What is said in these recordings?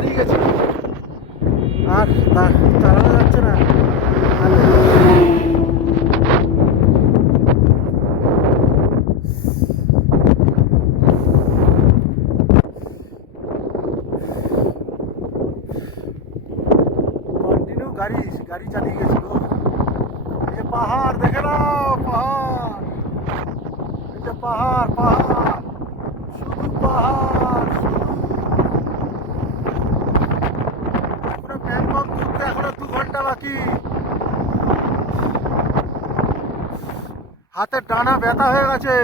চালিয়ে গেছি আর চালানো যাচ্ছে না। কন্টিনিউ গাড়ি চালিয়ে গেছি গো। এই যে পাহাড় দেখে নাও, পাহাড়, এই যে পাহাড় পাহাড়, শুধু পাহাড় শুধু। পুরো ব্যাংকক ঘুরতে এখনো 2 ঘন্টা বাকি। হাতের ডানা ব্যথা হয়ে গেছে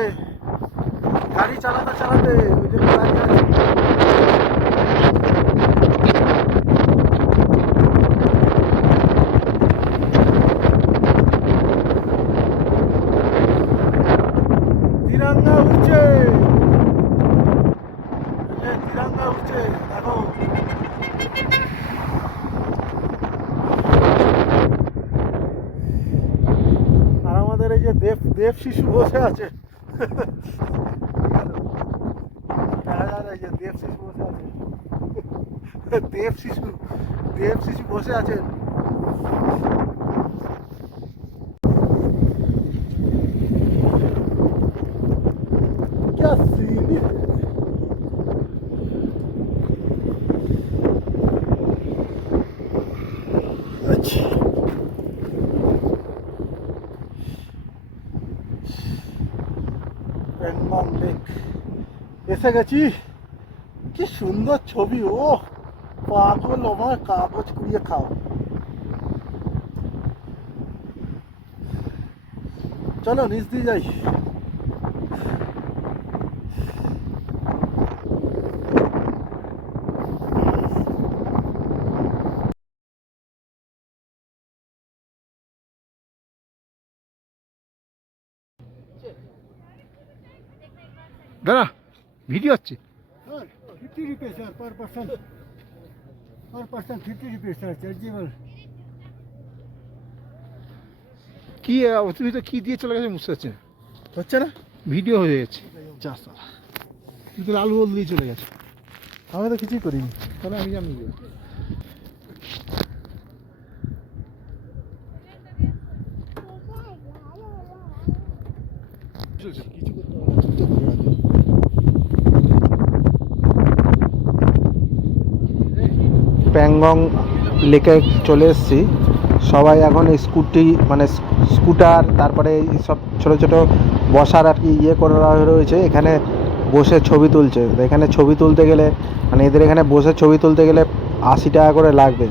গাড়ি চালাতে চালাতে, ওই জন্য দাঁড়িয়ে আছি। তিরঙ্গা উঠছে, তিরঙ্গা উঠছে দেখো। আর আমাদের এই যে দেব শিশু বসে আছে, দেখা যায় এই যে দেব শিশু বসে আছে, দেব শিশু বসে আছে। क्या सीन है। अच्छा প্যাংগং লেক এসে গেছি। কি সুন্দর ছবি, ও পাগল, আমার কাগজ কুড়িয়ে খাও। চলো নিচ দিয়ে যাই। দাদা ভিডিও হচ্ছে। 50 rupees sir per person, 50 rupees sir chargeable। কি তুমি তো কি দিয়ে চলে গেছে বুঝতে পারছি না, হচ্ছে না, ভিডিও হয়ে গেছে। যা সালা, কিন্তু লাল বল দিয়ে চলে গেছে। আমি তো কিছুই করিনি। তাহলে আমি জানি কিছু করতে হবে না। প্যাংগং লেকে চলে এসেছি। সবাই এখন স্কুটার, তারপরে এই সব ছোটো ছোটো বসার আর কি করা রয়েছে, এখানে বসে ছবি তুলছে। এখানে ছবি তুলতে গেলে এদের এখানে বসে ছবি তুলতে গেলে 80 টাকা করে লাগবে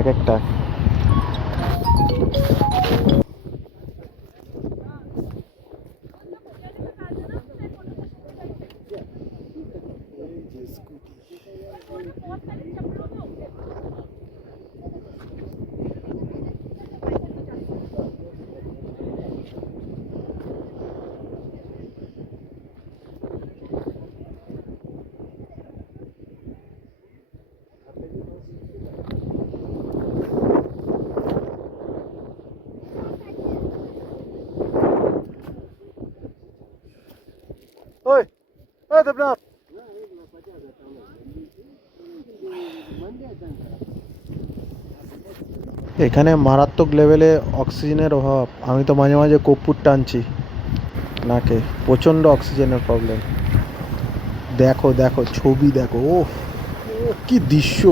এক একটা। ওই ওই দেবনাথ, এখানে মারাত্মক লেভেলে অক্সিজেনের অভাব। আমি তো মাঝে মাঝে কর্পূর টানছি নাকে, প্রচণ্ড অক্সিজেনের প্রবলেম। দেখো দেখো ছবি দেখো, ও কি দৃশ্য।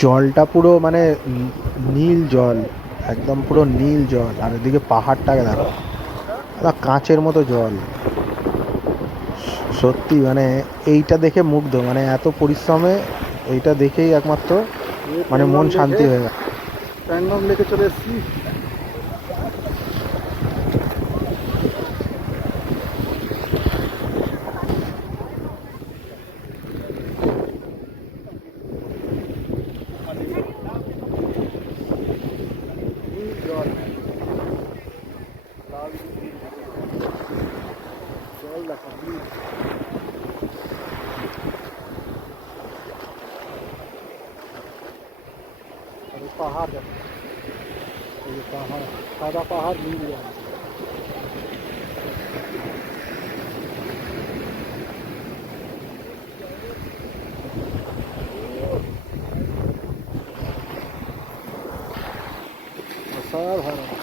জলটা পুরো নীল জল, একদম পুরো নীল জল। আর এদিকে পাহাড়টাকে দেখো, কাঁচের মতো জল। সত্যি এইটা দেখে মুগ্ধ, এত পরিশ্রমে এইটা দেখেই একমাত্র মন শান্তি হয়ে গেল। প্যাংগং লেকে চলে এসেছি। জল দেখো, পাহাড় দেখো, এই পাহাড়, সাদা পাহাড় নীল জল। অসাধারণ